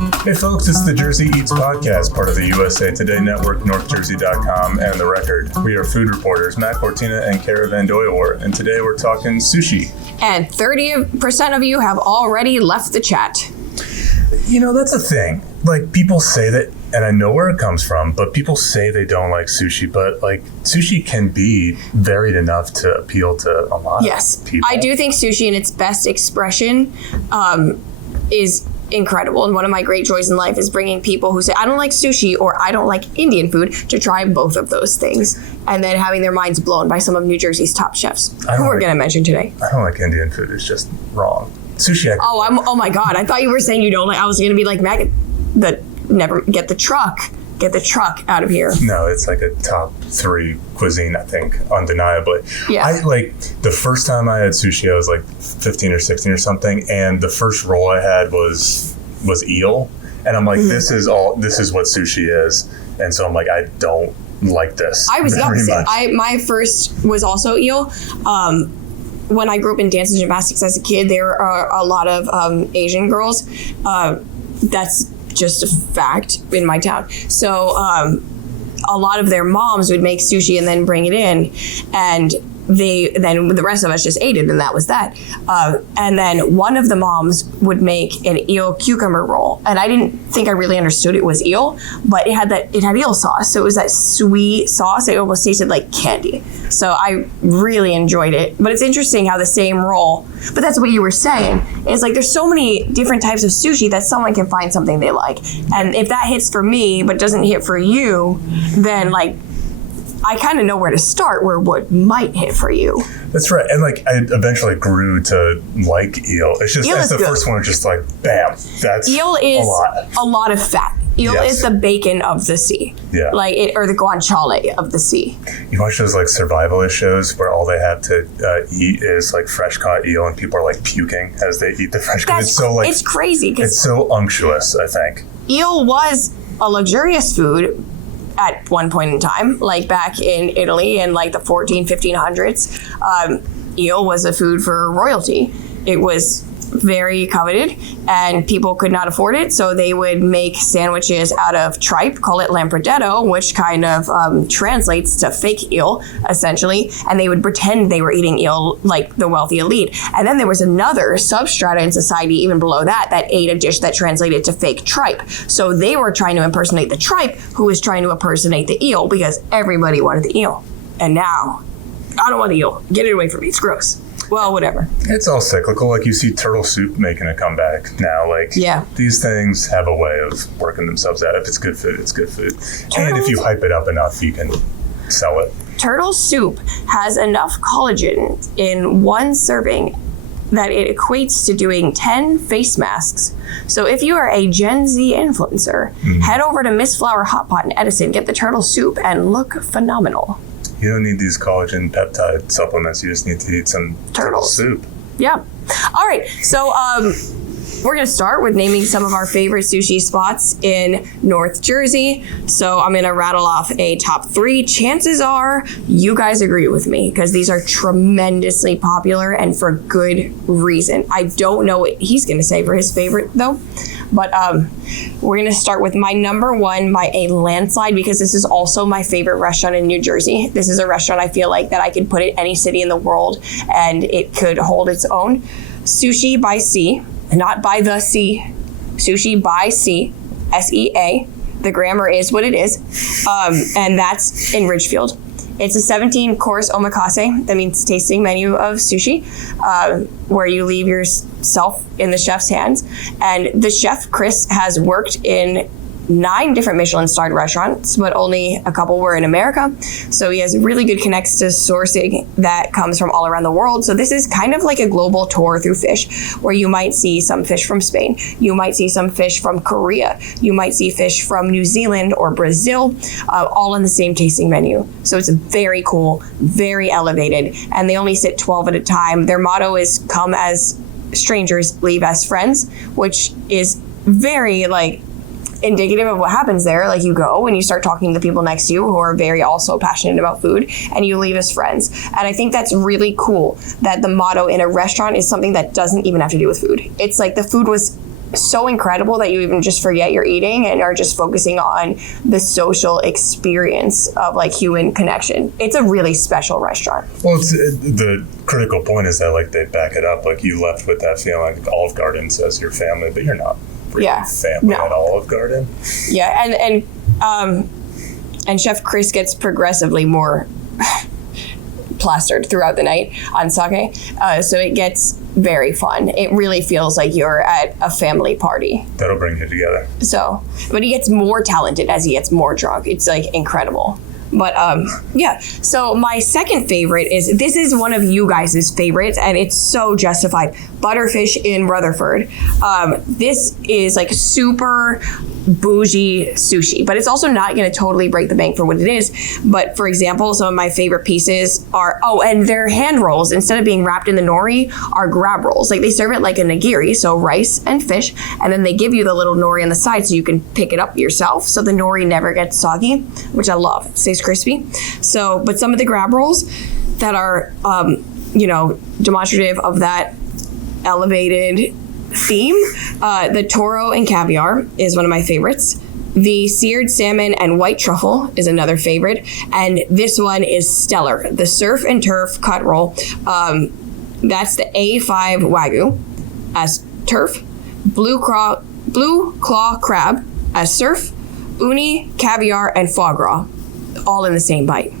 Hey folks, it's the Jersey Eats podcast, part of the USA Today Network, NorthJersey.com, and The Record. We are food reporters Matt Cortina and Vandooijeweert, and today we're talking sushi. And 30% of you have already left the chat. You know, that's a thing. Like, people say that, and I know where it comes from, but people say they don't like sushi, but like, sushi can be varied enough to appeal to a lot of people. I do think sushi in its best expression is incredible, and one of my great joys in life is bringing people who say I don't like sushi or I don't like Indian food to try both of those things, and then having their minds blown by some of New Jersey's top chefs who we're going to mention today. I don't like Indian food. It's just wrong. Sushi. Oh my God! I thought you were saying you don't like. I was going to be like, Maggot, never get the truck out of here. No, it's like a top 3 cuisine, I think, undeniably. Yeah. I like the first time I had sushi, I was like 15 or 16 or something, and the first roll I had was eel, and I'm like, this is what sushi is, and so I'm like, I don't like this. I was the opposite. My first was also eel. When I grew up in dance and gymnastics as a kid, there are a lot of Asian girls. That's just a fact in my town. So a lot of their moms would make sushi and then bring it in, and then the rest of us just ate it, and that was that. And then one of the moms would make an eel cucumber roll, and I didn't think I really understood it was eel, but it had eel sauce, so it was that sweet sauce. It almost tasted like candy. So I really enjoyed it. But it's interesting how the same roll, but that's what you were saying. It's like there's so many different types of sushi that someone can find something they like, and if that hits for me but doesn't hit for you, then like, I kind of know where to start, where what might hit for you. That's right. And like, I eventually grew to like eel. It's just, as the first one, it's just like, bam, that's eel is a lot of fat. Eel is the bacon of the sea. Yeah. Or the guanciale of the sea. You watch those like survivalist shows where all they have to eat is like fresh caught eel, and people are like puking as they eat the fresh caught. It's so like, it's crazy. It's so unctuous, I think. Eel was a luxurious food at one point in time, like back in Italy in like the 1500s. Eel was a food for royalty. It was very coveted, and people could not afford it, so they would make sandwiches out of tripe, call it lampredetto, which kind of translates to fake eel, essentially, and they would pretend they were eating eel like the wealthy elite. And then there was another substrata in society even below that ate a dish that translated to fake tripe. So they were trying to impersonate the tripe, who was trying to impersonate the eel, because everybody wanted the eel. And now, I don't want the eel. Get it away from me. It's gross. Well, whatever. It's all cyclical. Like, you see turtle soup making a comeback now. Like, these things have a way of working themselves out. If it's good food, it's good food. And if you hype it up enough, you can sell it. Turtle soup has enough collagen in one serving that it equates to doing 10 face masks. So if you are a Gen Z influencer, head over to Miss Flower Hot Pot in Edison, get the turtle soup, and look phenomenal. You don't need these collagen peptide supplements. You just need to eat some turtle soup. Yeah. All right. So we're going to start with naming some of our favorite sushi spots in North Jersey. So I'm going to rattle off a top 3. Chances are you guys agree with me, because these are tremendously popular and for good reason. I don't know what he's going to say for his favorite, though. But we're going to start with my number 1 by a landslide, because this is also my favorite restaurant in New Jersey. This is a restaurant I feel like that I could put in any city in the world and it could hold its own. Sushi by Sea, not by the sea. Sushi by Sea, SEA. The grammar is what it is. And that's in Ridgefield. It's a 17-course omakase. That means tasting menu of sushi, where you leave yourself in the chef's hands. And the chef, Chris, has worked in 9 different Michelin-starred restaurants, but only a couple were in America. So he has really good connects to sourcing that comes from all around the world. So this is kind of like a global tour through fish, where you might see some fish from Spain. You might see some fish from Korea. You might see fish from New Zealand or Brazil, all on the same tasting menu. So it's very cool, very elevated, and they only sit 12 at a time. Their motto is come as strangers, leave as friends, which is very indicative of what happens there. Like, you go and you start talking to the people next to you who are very also passionate about food, and you leave as friends. And I think that's really cool that the motto in a restaurant is something that doesn't even have to do with food. It's like the food was so incredible that you even just forget you're eating and are just focusing on the social experience of like human connection. It's a really special restaurant. Well, the critical point is that like they back it up. Like you left with that feeling like Olive Garden says your family, but you're not really family at Olive Garden. Yeah, and Chef Chris gets progressively more plastered throughout the night on sake, so it gets very fun. It really feels like you're at a family party. That'll bring you together. So, but he gets more talented as he gets more drunk. It's like incredible. But so my second favorite this is one of you guys' favorites, and it's so justified. Butterfish in Rutherford. This is like super bougie sushi, but it's also not going to totally break the bank for what it is. But for example, some of my favorite pieces are, and their hand rolls, instead of being wrapped in the nori, are grab rolls. Like they serve it like a nigiri, so rice and fish, and then they give you the little nori on the side so you can pick it up yourself. So the nori never gets soggy, which I love. It stays crispy. So, but some of the grab rolls that are, demonstrative of that elevated theme, the toro and caviar is one of my favorites. The seared salmon and white truffle is another favorite, and this one is stellar. The surf and turf cut roll, that's the A5 wagyu as turf, blue claw crab as surf, uni, caviar, and foie gras, all in the same bite.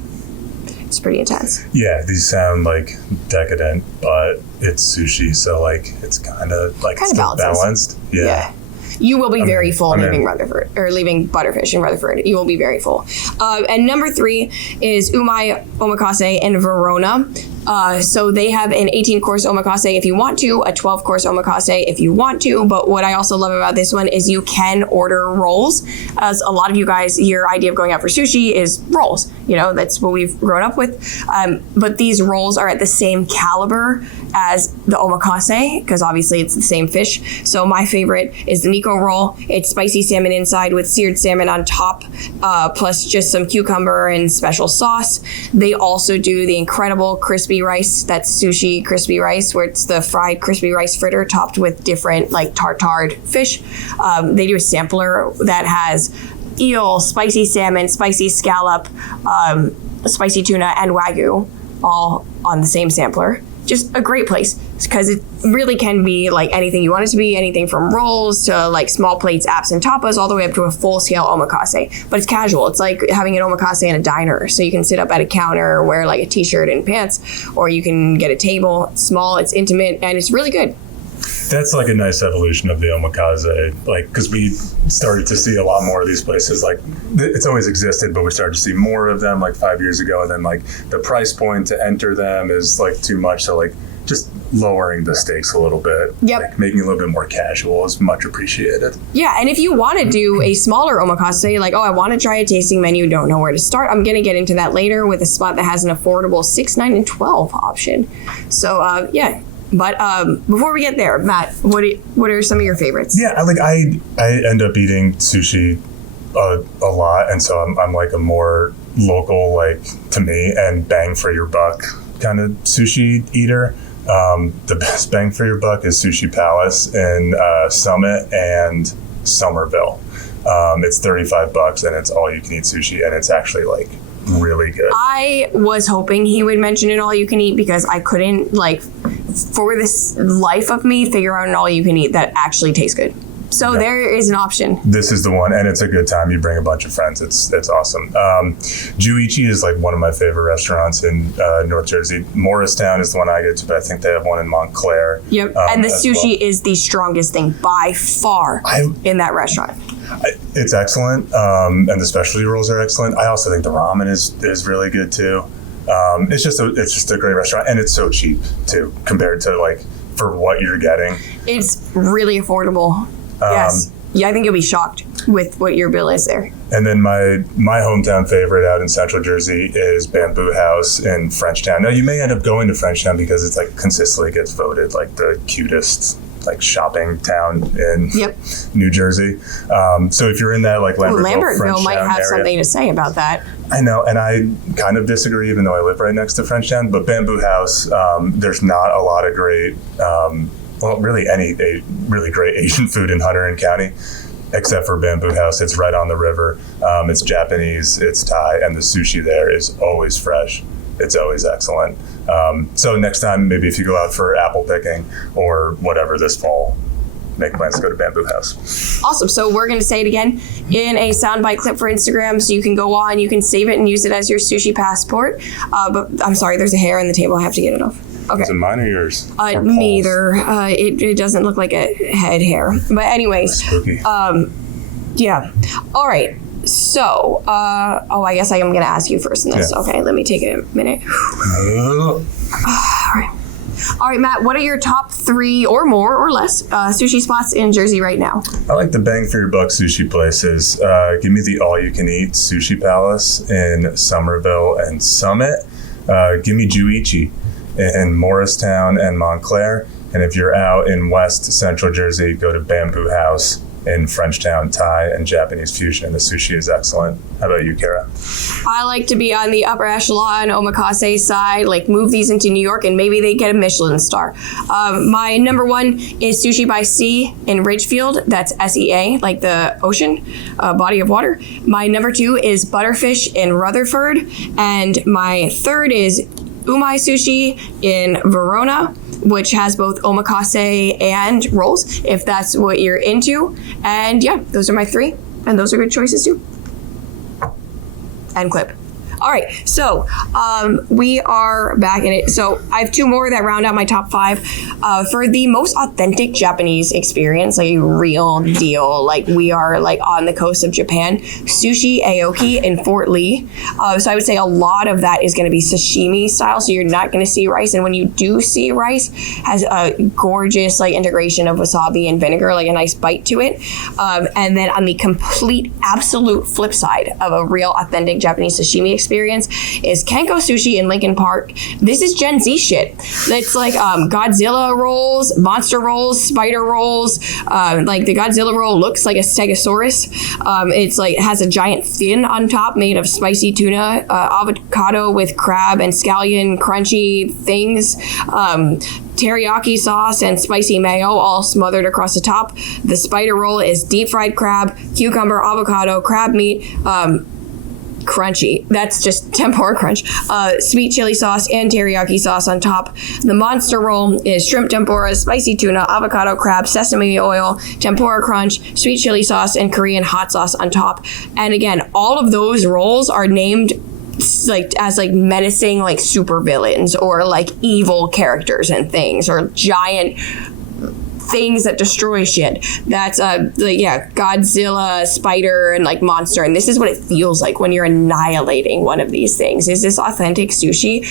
It's pretty intense. Yeah, these sound like decadent, but it's sushi, so like it's kind of balanced. Yeah. You will be very full leaving Rutherford, or leaving Butterfish in Rutherford. You will be very full. And number 3 is Umai Omakase in Verona. So they have an 18-course omakase if you want to, a 12-course omakase if you want to. But what I also love about this one is you can order rolls. As a lot of you guys, your idea of going out for sushi is rolls. You know, that's what we've grown up with. But these rolls are at the same caliber as the omakase, because obviously it's the same fish. So my favorite is the Nico roll. It's spicy salmon inside with seared salmon on top, plus just some cucumber and special sauce. They also do the incredible crispy rice. That's sushi crispy rice, where it's the fried crispy rice fritter topped with different like tartared fish. They do a sampler that has eel, spicy salmon, spicy scallop, spicy tuna, and wagyu all on the same sampler. Just a great place, because it really can be like anything you want it to be, anything from rolls to like small plates, apps, and tapas, all the way up to a full-scale omakase. But it's casual. It's like having an omakase in a diner, so you can sit up at a counter, wear like a t-shirt and pants, or you can get a table. It's small, it's intimate, and it's really good. That's like a nice evolution of the omakase, like, because we started to see a lot more of these places. Like, it's always existed, but we started to see more of them like 5 years ago. And then like the price point to enter them is like too much. So like just lowering the stakes a little bit, like making it a little bit more casual is much appreciated. Yeah, and if you want to do a smaller omakase, like, I want to try a tasting menu, don't know where to start, I'm going to get into that later with a spot that has an affordable 6, 9, and 12 option. So But before we get there, Matt, what are some of your favorites? Yeah, I end up eating sushi a lot, and so I'm like a more local, like, to me, and bang for your buck kind of sushi eater. The best bang for your buck is Sushi Palace in Summit and Somerville. It's $35 and it's all you can eat sushi, and it's actually like really good. I was hoping he would mention it all you can eat, because I couldn't, like, for this life of me, figure out an all you can eat that actually tastes good. So there is an option. This is the one, and it's a good time. You bring a bunch of friends. It's awesome. Juichi is like one of my favorite restaurants in North Jersey. Morristown is the one I go to, but I think they have one in Montclair. Yep, and the sushi is the strongest thing by far in that restaurant. It's excellent, and the specialty rolls are excellent. I also think the ramen is really good too. It's just a great restaurant, and it's so cheap too compared to like for what you're getting. It's really affordable. Yes. Yeah, I think you'll be shocked with what your bill is there. And then my hometown favorite out in Central Jersey is Bamboo House in Frenchtown. Now, you may end up going to Frenchtown because it's like consistently gets voted like the cutest like shopping town in New Jersey. So if you're in that like Lambertville might have area, something to say about that. I know, and I kind of disagree, even though I live right next to Frenchtown. But Bamboo House, there's not a lot of great really any really great Asian food in Hunterdon County, except for Bamboo House. It's right on the river. It's Japanese, it's Thai, and the sushi there is always fresh. It's always excellent. So next time, maybe if you go out for apple picking or whatever this fall, make plans to go to Bamboo House. Awesome. So we're going to say it again in a soundbite clip for Instagram, so you can go on, you can save it and use it as your sushi passport. But I'm sorry, there's a hair on the table. I have to get it off. Okay. Is it mine or yours? Neither. It doesn't look like a head hair. But anyways, spooky. yeah. All right. So, I guess I am going to ask you first in this. Yeah. Okay, let me take a minute. All right, Matt, what are your top 3 or more or less sushi spots in Jersey right now? I like the bang for your buck sushi places. Give me the all-you-can-eat Sushi Palace in Somerville and Summit. Give me Juichi in Morristown and Montclair. And if you're out in West Central Jersey, go to Bamboo House in Frenchtown, Thai and Japanese fusion. The sushi is excellent. How about you, Kara? I like to be on the upper echelon omakase side, like move these into New York and maybe they get a Michelin star. My number 1 is Sushi by Sea in Ridgefield. That's SEA, like the ocean, body of water. My number 2 is Butterfish in Rutherford. And my 3rd is Umai Sushi in Verona, which has both omakase and rolls, if that's what you're into. And yeah, those are my 3, and those are good choices too. And clip. All right, so we are back in it. So I have 2 more that round out my top 5. For the most authentic Japanese experience, like a real deal, like we are like on the coast of Japan, Sushi Aoki in Fort Lee. So I would say a lot of that is going to be sashimi style, so you're not going to see rice. And when you do see rice, has a gorgeous like integration of wasabi and vinegar, like a nice bite to it. And then on the complete absolute flip side of a real authentic Japanese sashimi experience is Kenko Sushi in Lincoln Park. This is Gen Z shit. It's like Godzilla rolls, monster rolls, spider rolls. Like the Godzilla roll looks like a Stegosaurus. It's like has a giant fin on top made of spicy tuna, avocado with crab and scallion crunchy things. Teriyaki sauce and spicy mayo all smothered across the top. The spider roll is deep fried crab, cucumber, avocado, crab meat, crunchy. That's just tempura crunch. Sweet chili sauce and teriyaki sauce on top. The monster roll is shrimp tempura, spicy tuna, avocado, crab, sesame oil, tempura crunch, sweet chili sauce, and Korean hot sauce on top. And again, all of those rolls are named like as like menacing like super villains or like evil characters and things, or giant things that destroy shit. That's Godzilla, spider, and like monster. And this is what it feels like when you're annihilating one of these things. Is this authentic sushi?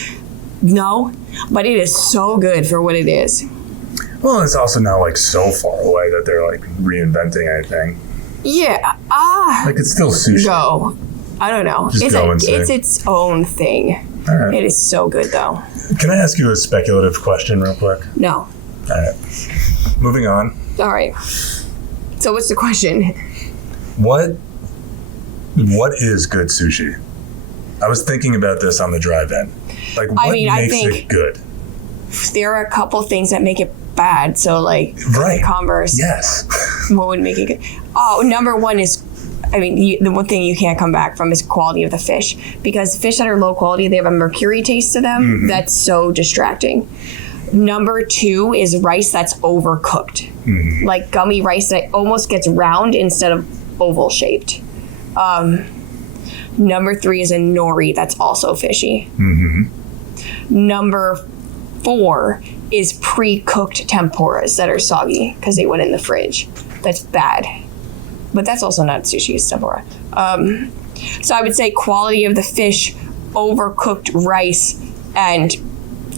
No, but it is so good for what it is. Well, it's also not like so far away that they're like reinventing anything. Yeah. Like it's still sushi. Go. I don't know. It's its own thing. All right. It is so good though. Can I ask you a speculative question real quick? No. All right. Moving on. All right. So what's the question? What is good sushi? I was thinking about this on the drive-in. Like, what makes it good? There are a couple things that make it bad. So, like, right. Converse. Yes. What would make it good? Oh, number 1 is, the one thing you can't come back from is quality of the fish. Because fish that are low quality, they have a mercury taste to them. Mm-hmm. That's so distracting. Number 2 is rice that's overcooked. Mm-hmm. Like gummy rice that almost gets round instead of oval shaped. Number 3 is a nori that's also fishy. Mm-hmm. Number 4 is pre-cooked tempuras that are soggy because they went in the fridge. That's bad. But that's also not sushi, it's tempura. So I would say quality of the fish, overcooked rice, and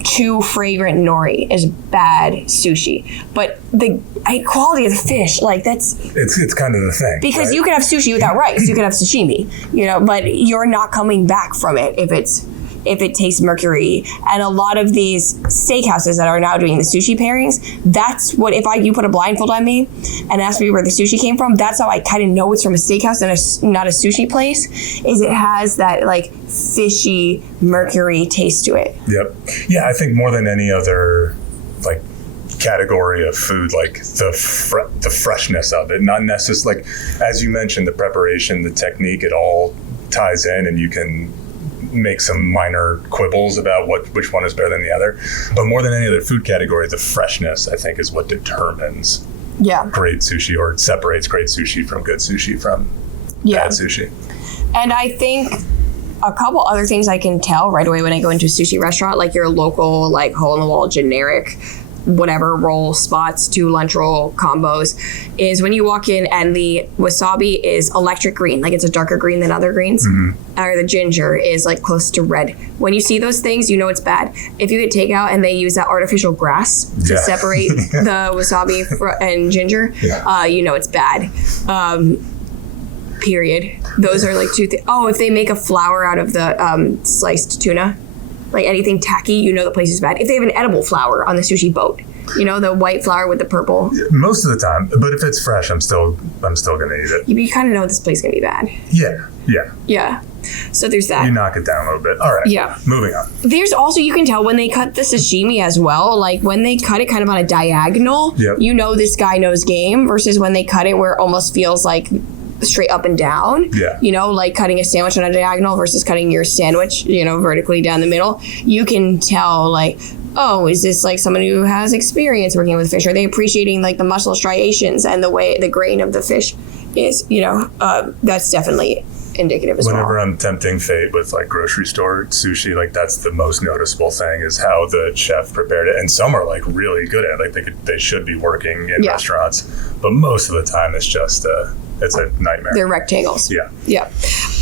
too fragrant nori is bad sushi. But the quality of the fish, like that's... It's kind of the thing. Because right? You could have sushi without rice. You could have sashimi, but you're not coming back from it if it tastes mercury. And a lot of these steakhouses that are now doing the sushi pairings, that's what, if you put a blindfold on me and ask me where the sushi came from, that's how I kind of know it's from a steakhouse and not a sushi place, is it has that like fishy mercury taste to it. Yep. Yeah, I think more than any other like category of food, like the freshness of it, not necessarily, like, as you mentioned, the preparation, the technique, it all ties in, and you can make some minor quibbles about which one is better than the other. But more than any other food category, the freshness, I think, is what determines great sushi, or separates great sushi from good sushi from bad sushi. And I think a couple other things I can tell right away when I go into a sushi restaurant, like your local, like, hole-in-the-wall generic whatever roll spots, 2 lunch roll combos, is when you walk in and the wasabi is electric green, like it's a darker green than other greens, or the ginger is like close to red. When you see those things, you know it's bad. If you get takeout and they use that artificial grass to separate the wasabi and ginger, you know it's bad. Period. Those are like 2 things. Oh, if they make a flour out of the sliced tuna, like anything tacky, you know the place is bad. If they have an edible flour on the sushi boat, you know, the white flour with the purple. Most of the time, but if it's fresh, I'm still gonna eat it. You kind of know this place is gonna be bad. Yeah. So there's that. You knock it down a little bit. All right. Yeah. Moving on. There's also, you can tell when they cut the sashimi as well. Like when they cut it kind of on a diagonal, you know this guy knows game, versus when they cut it where it almost feels like straight up and down, you know, like cutting a sandwich on a diagonal versus cutting your sandwich, you know, vertically down the middle. You can tell, like, oh, is this like someone who has experience working with fish? Are they appreciating like the muscle striations and the way the grain of the fish is, you know, that's definitely indicative as well. Whenever I'm tempting fate with like grocery store sushi, like that's the most noticeable thing, is how the chef prepared it. And some are like really good at it. Like they should be working in restaurants, but most of the time it's just it's a nightmare. They're rectangles. Yeah.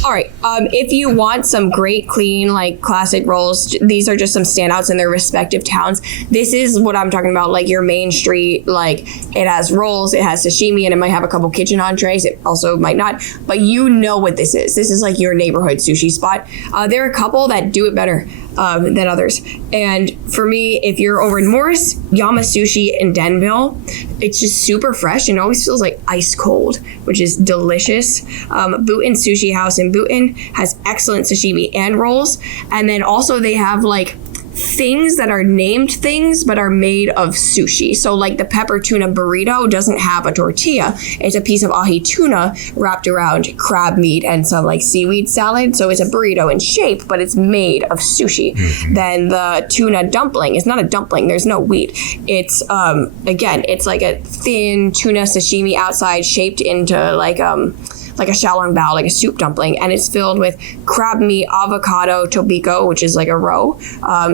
All right. If you want some great, clean, like classic rolls, these are just some standouts in their respective towns. This is what I'm talking about, like your main street. Like it has rolls, it has sashimi, and it might have a couple kitchen entrees. It also might not, but you know what this is. This is like your neighborhood sushi spot. There are a couple that do it better than others. And for me, if you're over in Morris, Yama Sushi in Denville, it's just super fresh and it always feels like ice cold, which is delicious. Bhutan Sushi House in Bhutan has excellent sashimi and rolls. And then also they have like things that are named things but are made of sushi. So like the pepper tuna burrito doesn't have a tortilla. It's a piece of ahi tuna wrapped around crab meat and some like seaweed salad. So it's a burrito in shape, but it's made of sushi. Then the tuna dumpling is not a dumpling. There's no wheat. It's again, it's like a thin tuna sashimi outside shaped into like a xiaolong bao, like a soup dumpling, and it's filled with crab meat, avocado, tobiko, which is like a roe,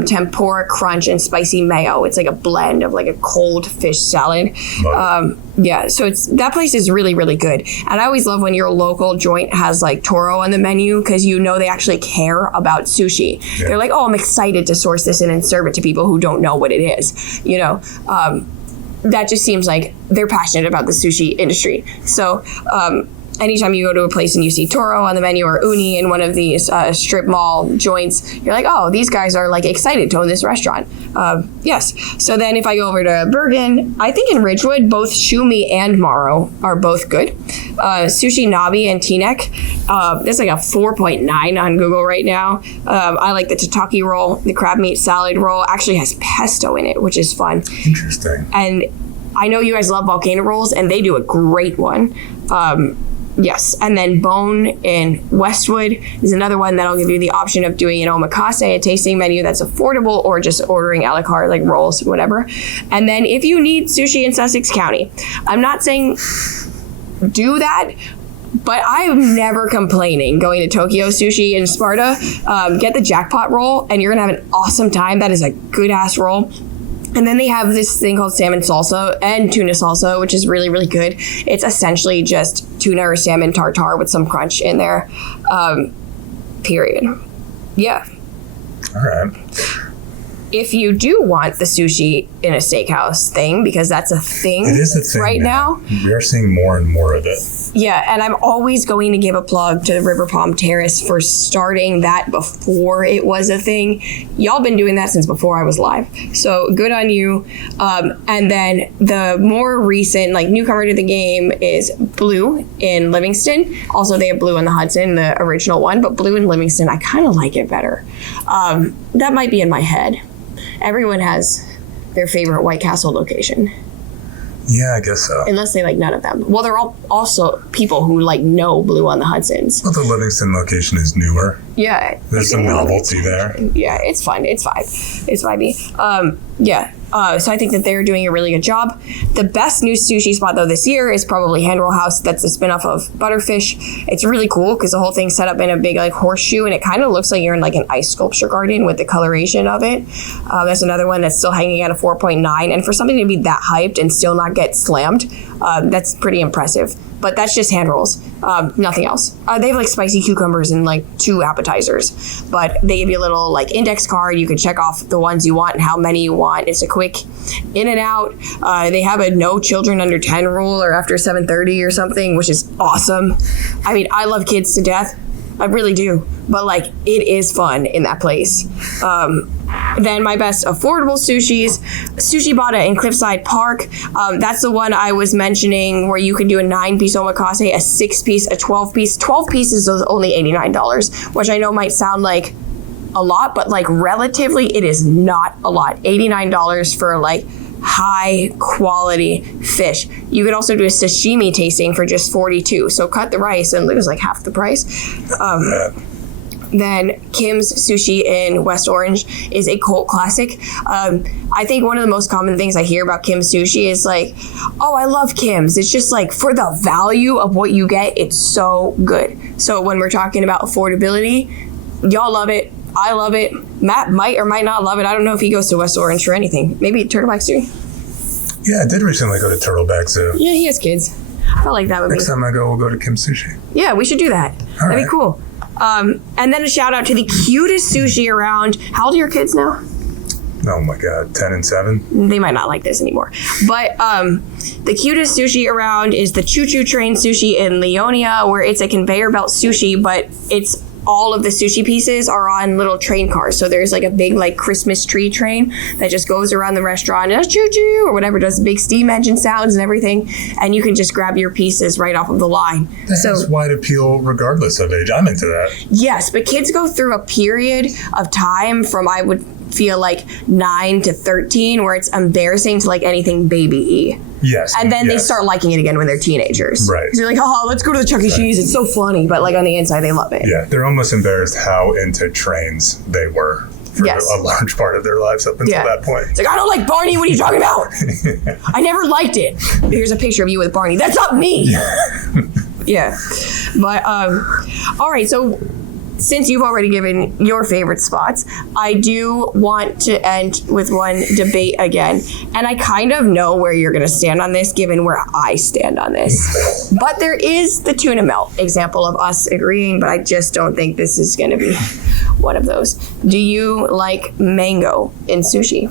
tempura crunch, and spicy mayo. It's like a blend of like a cold fish salad. So that place is really, really good. And I always love when your local joint has like toro on the menu, because you know they actually care about sushi. They're like, oh, I'm excited to source this in and serve it to people who don't know what it is, you know. That just seems like they're passionate about the sushi industry. So anytime you go to a place and you see toro on the menu or uni in one of these strip mall joints, you're like, oh, these guys are like excited to own this restaurant. Yes. So then if I go over to Bergen, I think in Ridgewood, both Shumi and Maro are both good. Sushi Nabi and Teaneck, that's like a 4.9 on Google right now. I like the tataki roll. The crab meat salad roll actually has pesto in it, which is fun. Interesting. And I know you guys love volcano rolls, and they do a great one. Yes, and then Bone in Westwood is another one that'll give you the option of doing an omakase, a tasting menu that's affordable, or just ordering a la carte, like rolls, whatever. And then if you need sushi in Sussex County, I'm not saying do that, but I'm never complaining going to Tokyo Sushi in Sparta. Get the jackpot roll, and you're going to have an awesome time. That is a good-ass roll. And then they have this thing called salmon salsa and tuna salsa, which is really, really good. It's essentially just tuna or salmon tartare with some crunch in there. Period. Yeah. All right. If you do want the sushi in a steakhouse thing, because that's a thing, it is a thing right now. We are seeing more and more of it. Yeah, and I'm always going to give a plug to the River Palm Terrace for starting that before it was a thing. Y'all been doing that since before I was live, so good on you. And then the more recent, like, newcomer to the game is Blue in Livingston. Also, they have Blue in the Hudson, the original one, but Blue in Livingston, I kind of like it better. That might be in my head. Everyone has their favorite White Castle location. Yeah, I guess so. Unless they like none of them. Well, they're all also people who like know Blue on the Hudson's. Well, the Livingston location is newer. Yeah. There's some novelty there. Yeah, it's fun. It's fine. It's vibey. So I think that they're doing a really good job. The best new sushi spot, though, this year is probably Hand Roll House. That's a spinoff of Butterfish. It's really cool because the whole thing's set up in a big like horseshoe, and it kind of looks like you're in like an ice sculpture garden with the coloration of it. That's another one that's still hanging at a 4.9, and for something to be that hyped and still not get slammed, that's pretty impressive. But that's just hand rolls, nothing else. They have like spicy cucumbers and like 2 appetizers, but they give you a little like index card. You can check off the ones you want and how many you want. It's a quick in and out. They have a no children under 10 rule or after 7:30 or something, which is awesome. I mean, I love kids to death. I really do. But like, it is fun in that place. Then my best affordable sushis, Sushi Bada in Cliffside Park. That's the one I was mentioning where you can do a 9-piece omakase, a 6-piece, a 12-piece. 12 pieces is only $89, which I know might sound like a lot, but like relatively it is not a lot. $89 for like high quality fish. You could also do a sashimi tasting for just $42. So cut the rice and it was like half the price. Then Kim's Sushi in West Orange is a cult classic. I think one of the most common things I hear about Kim's Sushi is like, oh, I love Kim's. It's just like for the value of what you get, it's so good. So when we're talking about affordability, y'all love it. I love it. Matt might or might not love it. I don't know if he goes to West Orange for anything. Maybe Turtleback Zoo. Yeah, I did recently go to Turtleback Zoo. Yeah, he has kids. I felt like that would Next time I go, we'll go to Kim's Sushi. Yeah, we should do that. All That'd right. be cool. And then a shout out to the cutest sushi around. How old are your kids now? Oh my God, 10 and 7. They might not like this anymore. But the cutest sushi around is the Choo Choo Train Sushi in Leonia, where it's a conveyor belt sushi, but it's all of the sushi pieces are on little train cars. So there's like a big like Christmas tree train that just goes around the restaurant and choo choo or whatever, does big steam engine sounds and everything. And you can just grab your pieces right off of the line. That has wide appeal regardless of age. I'm into that. Yes, but kids go through a period of time from, I would feel like 9 to 13 where it's embarrassing to like anything baby-y. Yes. And then they start liking it again when they're teenagers. Right. So you're like, oh, let's go to the Chuck E. Cheese. It's so funny. But like on the inside, they love it. Yeah, they're almost embarrassed how into trains they were for a large part of their lives up until that point. It's like, I don't like Barney. What are you talking about? I never liked it. Here's a picture of you with Barney. That's not me. Yeah. But, all right. So since you've already given your favorite spots, I do want to end with one debate again. And I kind of know where you're going to stand on this, given where I stand on this. But there is the tuna melt example of us agreeing, but I just don't think this is going to be one of those. Do you like mango in sushi?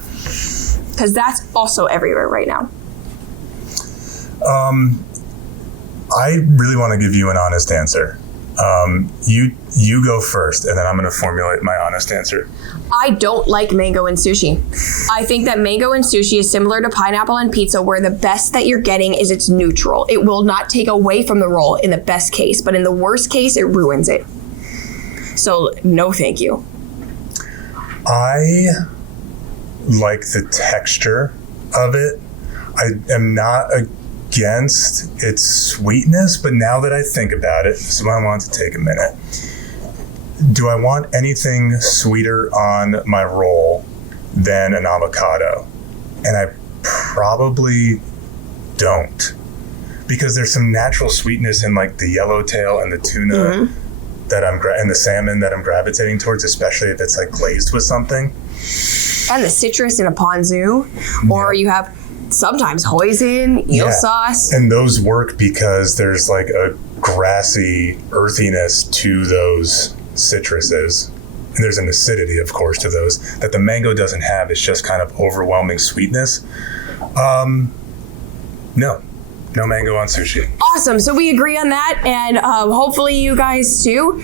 Because that's also everywhere right now. I really want to give you an honest answer. You go first, and then I'm going to formulate my honest answer. I don't like mango in sushi. I think that mango in sushi is similar to pineapple on pizza, where the best that you're getting is it's neutral. It will not take away from the roll in the best case, but in the worst case, it ruins it. So, no thank you. I like the texture of it. I am not against its sweetness, but now that I think about it, so I want to take a minute. Do I want anything sweeter on my roll than an avocado? And I probably don't, because there's some natural sweetness in like the yellowtail and the tuna that and the salmon that I'm gravitating towards, especially if it's like glazed with something. And the citrus in a ponzu, or you have sometimes hoisin, eel sauce. And those work because there's like a grassy earthiness to those citruses. And there's an acidity, of course, to those that the mango doesn't have. It's just kind of overwhelming sweetness. No mango on sushi. Awesome. So we agree on that. And hopefully you guys too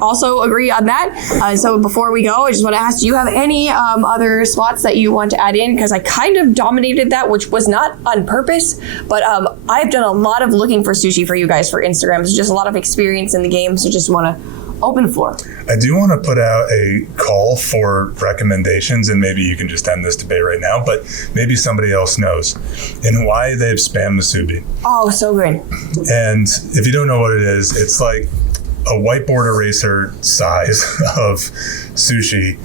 also agree on that. So before we go, I just want to ask, do you have any other spots that you want to add in? Because I kind of dominated that, which was not on purpose. But I've done a lot of looking for sushi for you guys for Instagram. There's just a lot of experience in the game. So just want to open floor. I do want to put out a call for recommendations, and maybe you can just end this debate right now, but maybe somebody else knows. In Hawaii, they have Spam musubi. Oh, so good. And if you don't know what it is, it's like a whiteboard eraser size of sushi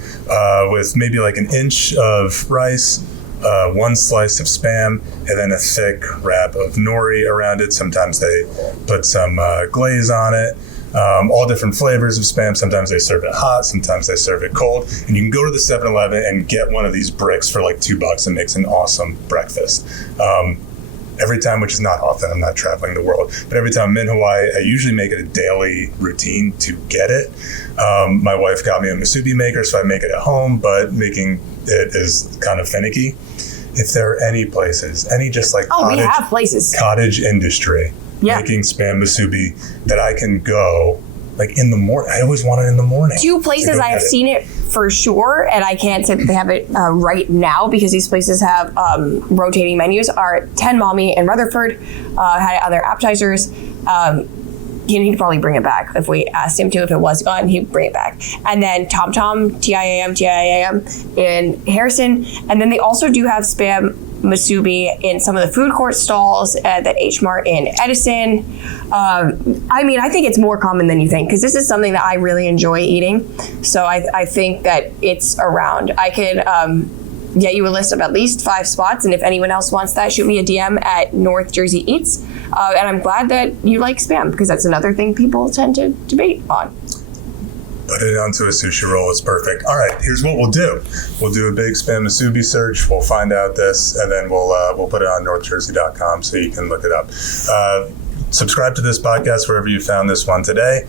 with maybe like an inch of rice, one slice of Spam, and then a thick wrap of nori around it. Sometimes they put some glaze on it. All different flavors of Spam. Sometimes they serve it hot, sometimes they serve it cold. And you can go to the 7-Eleven and get one of these bricks for like $2 and makes an awesome breakfast. Every time, which is not often, I'm not traveling the world, but every time I'm in Hawaii, I usually make it a daily routine to get it. My wife got me a musubi maker, so I make it at home, but making it is kind of finicky. If there are any places, any just like we have places. Cottage industry making Spam musubi that I can go like in the morning. I always want it in the morning. 2 places I have seen it for sure, and I can't say that they have it right now because these places have rotating menus, are 10 Mommy in Rutherford, had it on their appetizers. He'd probably bring it back if we asked him to. If it was gone, he'd bring it back. And then Tom Tom, T-I-A-M, in Harrison. And then they also do have Spam musubi in some of the food court stalls at H Mart in Edison. I think it's more common than you think because this is something that I really enjoy eating. So I think that it's around. I could get you a list of at least 5 spots, and if anyone else wants that, shoot me a DM at North Jersey Eats. And I'm glad that you like Spam because that's another thing people tend to debate on. Put it onto a sushi roll. It's perfect. All right, here's what we'll do. We'll do a big Spam musubi search. We'll find out this, and then we'll put it on northjersey.com so you can look it up. Subscribe to this podcast wherever you found this one today.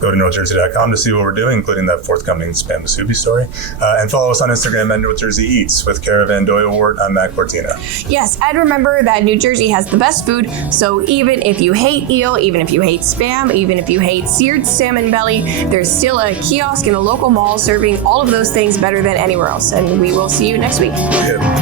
Go to northjersey.com to see what we're doing, including that forthcoming Spam musubi story. And follow us on Instagram at North Jersey Eats. With care of Vandooijeweert, I'm Matt Cortina. Yes, and remember that New Jersey has the best food, so even if you hate eel, even if you hate Spam, even if you hate seared salmon belly, there's still a kiosk in a local mall serving all of those things better than anywhere else. And we will see you next week. Yeah.